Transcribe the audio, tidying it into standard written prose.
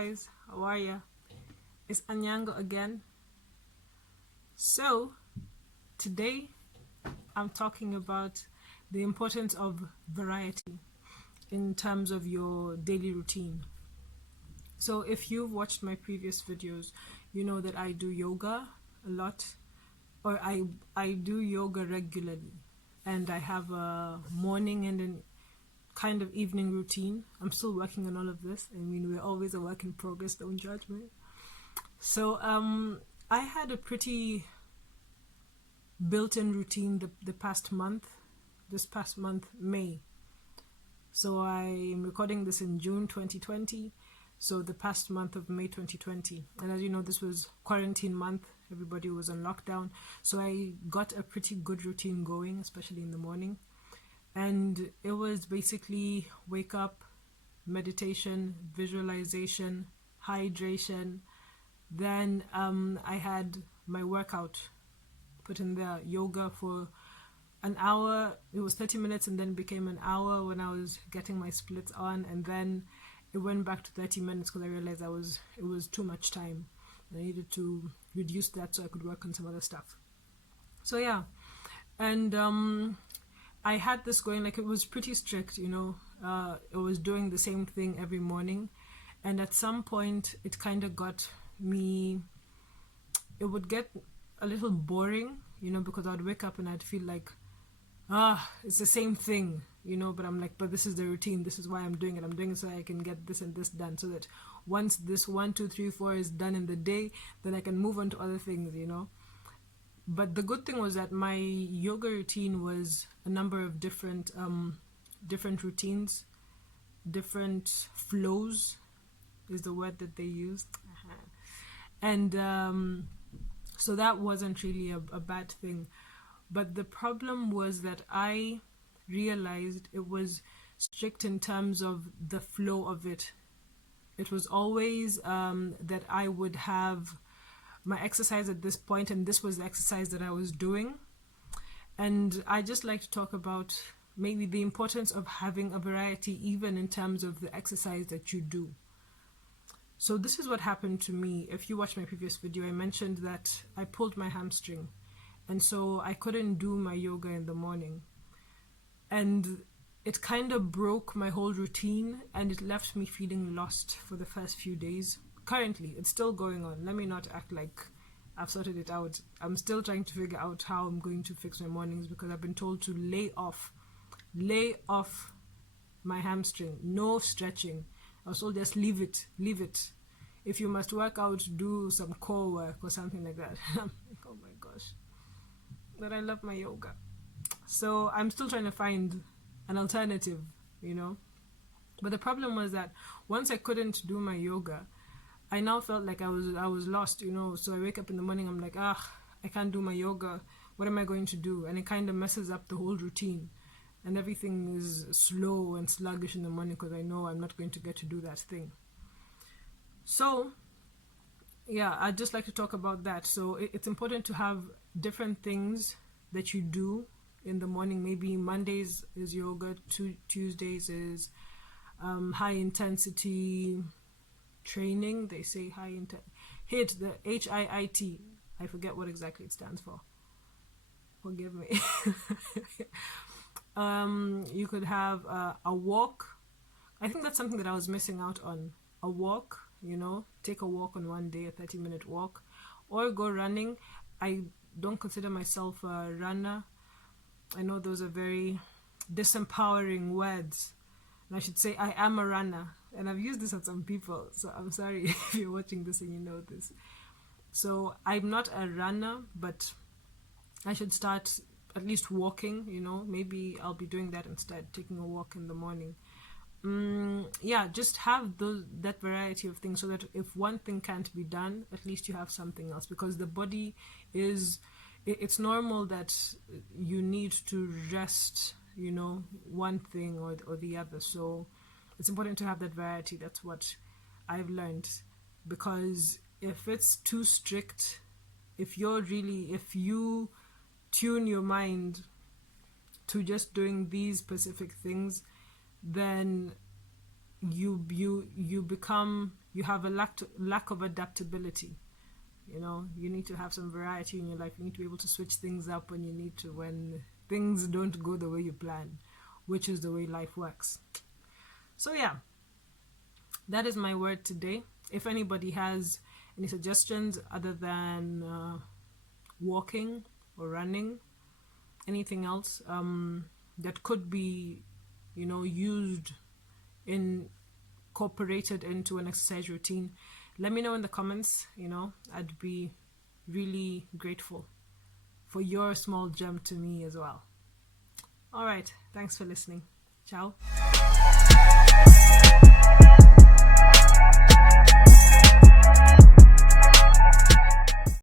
guys, how are ya? It's Anyango again. So, today I'm talking about the importance of variety in terms of your daily routine. So, if you've watched my previous videos, you know that I do yoga a lot, or I do yoga regularly, and I have a morning and a kind of evening routine. I'm still working on all of this. I mean, we're always a work in progress, don't judge me. So I had a pretty built-in routine the past month, this past month, May. So I'm recording this in June 2020, so the past month of May 2020. And as you know, this was quarantine month, everybody was on lockdown, so I got a pretty good routine going, especially in the morning. And it was basically wake up, meditation, visualization, hydration. Then I had my workout put in there, yoga for an hour. It was 30 minutes and then became an hour when I was getting my splits on, and then it went back to 30 minutes because I realized it was too much time. I needed to reduce that so I could work on some other stuff. So yeah, and I had this going, like, it was pretty strict, you know. It was doing the same thing every morning, and at some point it kind of got me, it would get a little boring, you know, because I'd wake up and I'd feel like, it's the same thing, you know. But I'm like, but this is the routine, this is why I'm doing it. I'm doing it so I can get this and this done, so that once this 1, 2, 3, 4 is done in the day, then I can move on to other things, you know. But the good thing was that my yoga routine was a number of different routines, different flows is the word that they used. And so that wasn't really a bad thing. But the problem was that I realized it was strict in terms of the flow of it. It was always that I would have my exercise at this point, and this was the exercise that I was doing. And I just like to talk about maybe the importance of having a variety, even in terms of the exercise that you do. So this is what happened to me. If you watch my previous video, I mentioned that I pulled my hamstring, and so I couldn't do my yoga in the morning, and it kind of broke my whole routine, and it left me feeling lost for the first few days. Currently, it's still going on. Let me not act like I've sorted it out. I'm still trying to figure out how I'm going to fix my mornings, because I've been told to lay off my hamstring, no stretching. I was told just leave it. If you must work out, do some core work or something like that. I'm like, oh my gosh. But I love my yoga. So I'm still trying to find an alternative, you know. But the problem was that once I couldn't do my yoga, I now felt like I was lost, you know. So I wake up in the morning, I'm like, I can't do my yoga. What am I going to do? And it kind of messes up the whole routine. And everything is slow and sluggish in the morning because I know I'm not going to get to do that thing. So, yeah, I'd just like to talk about that. So it's important to have different things that you do in the morning. Maybe Mondays is yoga, Tuesdays is high intensity training. They say HIIT, the HIIT. I forget what exactly it stands for. Forgive me. You could have a walk. I think that's something that I was missing out on. A walk, you know, take a walk on one day, a 30-minute walk, or go running. I don't consider myself a runner. I know those are very disempowering words. And I should say I am a runner. And I've used this on some people, so I'm sorry if you're watching this and you know this. So I'm not a runner, but I should start at least walking, you know. Maybe I'll be doing that instead, taking a walk in the morning. Yeah, just have that variety of things, so that if one thing can't be done, at least you have something else, because the body it's normal that you need to rest, you know, one thing or the other. So it's important to have that variety. That's what I've learned, because if it's too strict, if you tune your mind to just doing these specific things, then you become, you have a lack of adaptability. You need to have some variety in your life. You need to be able to switch things up when things don't go the way you plan, which is the way life works. So yeah, that is my word today. If anybody has any suggestions other than walking or running, anything else that could be, used, incorporated into an exercise routine, let me know in the comments. I'd be really grateful for your small gem to me as well. All right, thanks for listening. Ciao.